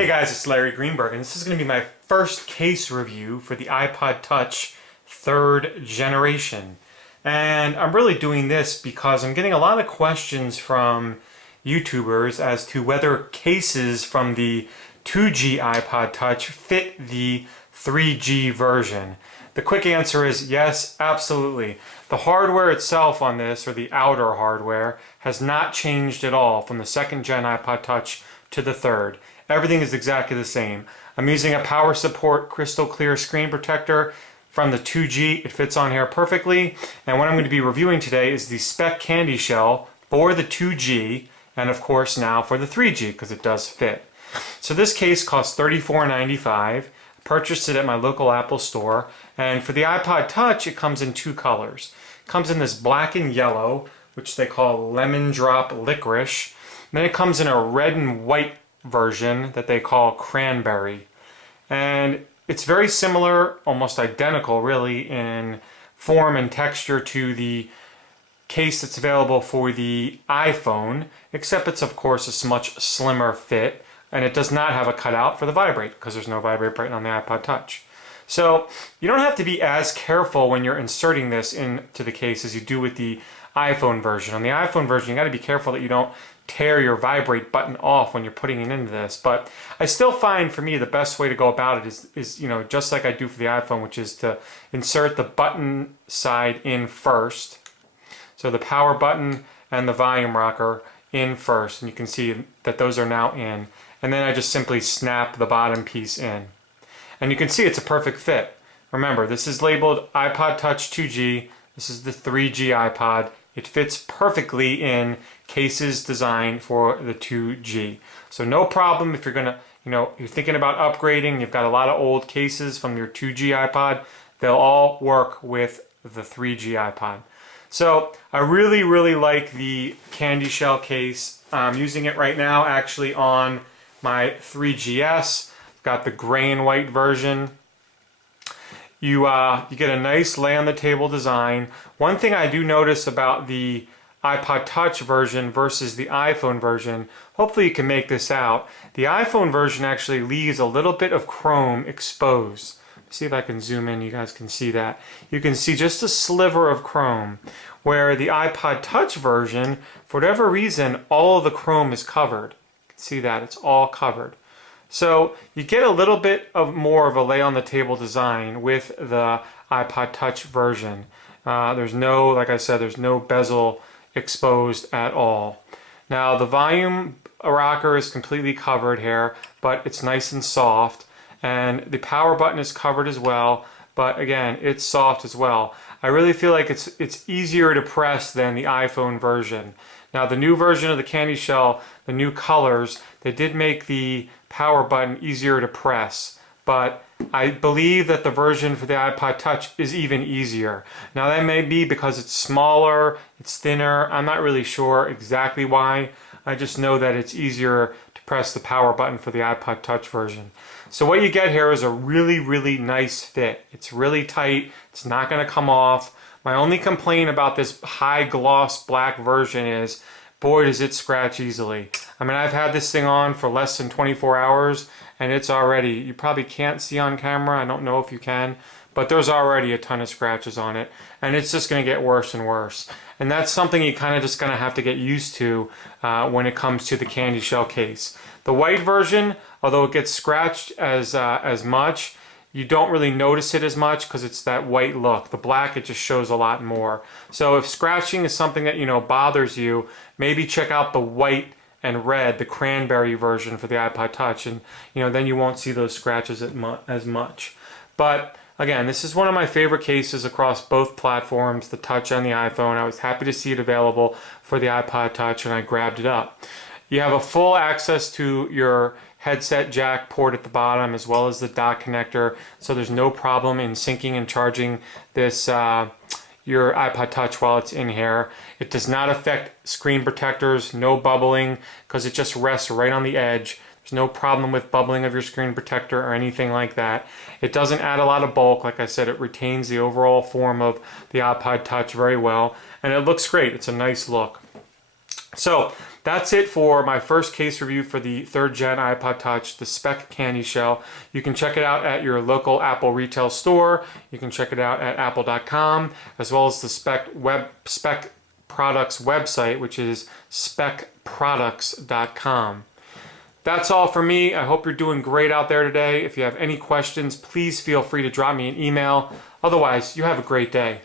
Hey guys, it's Larry Greenberg, and this is going to be my first case review for the iPod Touch 3rd generation. And I'm really doing this because I'm getting a lot of questions from YouTubers as to whether cases from the 2G iPod Touch fit the 3G version. The quick answer is yes, absolutely. The hardware itself on this, or the outer hardware, has not changed at all from the 2nd gen iPod Touch to the 3rd. Everything is exactly the same. I'm using a power support crystal clear screen protector from the 2G. It fits on here perfectly. And what I'm going to be reviewing today is the Speck candy shell for the 2G, and of course now for the 3G, because it does fit. So this case costs $34.95. Purchased it at my local Apple store, and for the iPod Touch it comes in 2 colors. It comes in this black and yellow, which they call lemon drop licorice. Then it comes in a red and white version that they call cranberry. And it's very similar, almost identical really, in form and texture to the case that's available for the iPhone, except it's of course a much slimmer fit, and it does not have a cutout for the vibrate because there's no vibrate button on the iPod Touch. So you don't have to be as careful when you're inserting this into the case as you do with the iPhone version. On the iPhone version, you got to be careful that you don't tear your vibrate button off when you're putting it into this. But I still find, for me, the best way to go about it is just like I do for the iPhone, which is to insert the button side in first. So the power button and the volume rocker in first, and you can see that those are now in. And then I just simply snap the bottom piece in. And you can see it's a perfect fit. Remember, this is labeled iPod Touch 2G. This is the 3G iPod. It fits perfectly in cases designed for the 2G. So no problem if you're gonna, you're thinking about upgrading, you've got a lot of old cases from your 2G iPod, they'll all work with the 3G iPod. So I really, really like the candy shell case. I'm using it right now actually on my 3GS. I've got the gray and white version. You get a nice lay on the table design. One thing I do notice about the iPod Touch version versus the iPhone version, hopefully you can make this out, the iPhone version actually leaves a little bit of chrome exposed. See if I can zoom in, you guys can see that. You can see just a sliver of chrome, where the iPod Touch version, for whatever reason, all of the chrome is covered. You can see that, it's all covered. So you get a little bit of more of a lay on the table design with the iPod Touch version. There's no, like I said, there's no bezel exposed at all. Now the volume rocker is completely covered here, but it's nice and soft. And the power button is covered as well, but again, it's soft as well. I really feel like it's easier to press than the iPhone version. Now the new version of the candy shell, the new colors, they did make the power button easier to press, but I believe that the version for the iPod Touch is even easier. Now that may be because it's smaller, it's thinner, I'm not really sure exactly why. I just know that it's easier to press the power button for the iPod Touch version. So what you get here is a really, really nice fit. It's really tight, it's not going to come off. My only complaint about this high gloss black version is, boy does it scratch easily. I mean, I've had this thing on for less than 24 hours and it's already, you probably can't see on camera, I don't know if you can, but there's already a ton of scratches on it, and it's just going to get worse and worse. And that's something you kind of just going to have to get used to when it comes to the candy shell case. The white version, although it gets scratched as much, you don't really notice it as much because it's that white look. The black, it just shows a lot more. So if scratching is something that bothers you, maybe check out the white and red, the cranberry version for the iPod Touch, and then you won't see those scratches as much. But again, this is one of my favorite cases across both platforms, the Touch and the iPhone. I was happy to see it available for the iPod Touch, and I grabbed it up. You have a full access to your headset jack port at the bottom, as well as the dock connector, so there's no problem in syncing and charging this your iPod Touch while it's in here. It does not affect screen protectors, no bubbling, because it just rests right on the edge. There's no problem with bubbling of your screen protector or anything like that. It doesn't add a lot of bulk. Like I said, it retains the overall form of the iPod Touch very well, and it looks great. It's a nice look. So That's it for my first case review for the 3rd gen iPod Touch, the Speck Candy Shell. You can check it out at your local Apple retail store. You can check it out at apple.com, as well as the Speck Products website, which is speckproducts.com. That's all for me. I hope you're doing great out there today. If you have any questions, please feel free to drop me an email. Otherwise, you have a great day.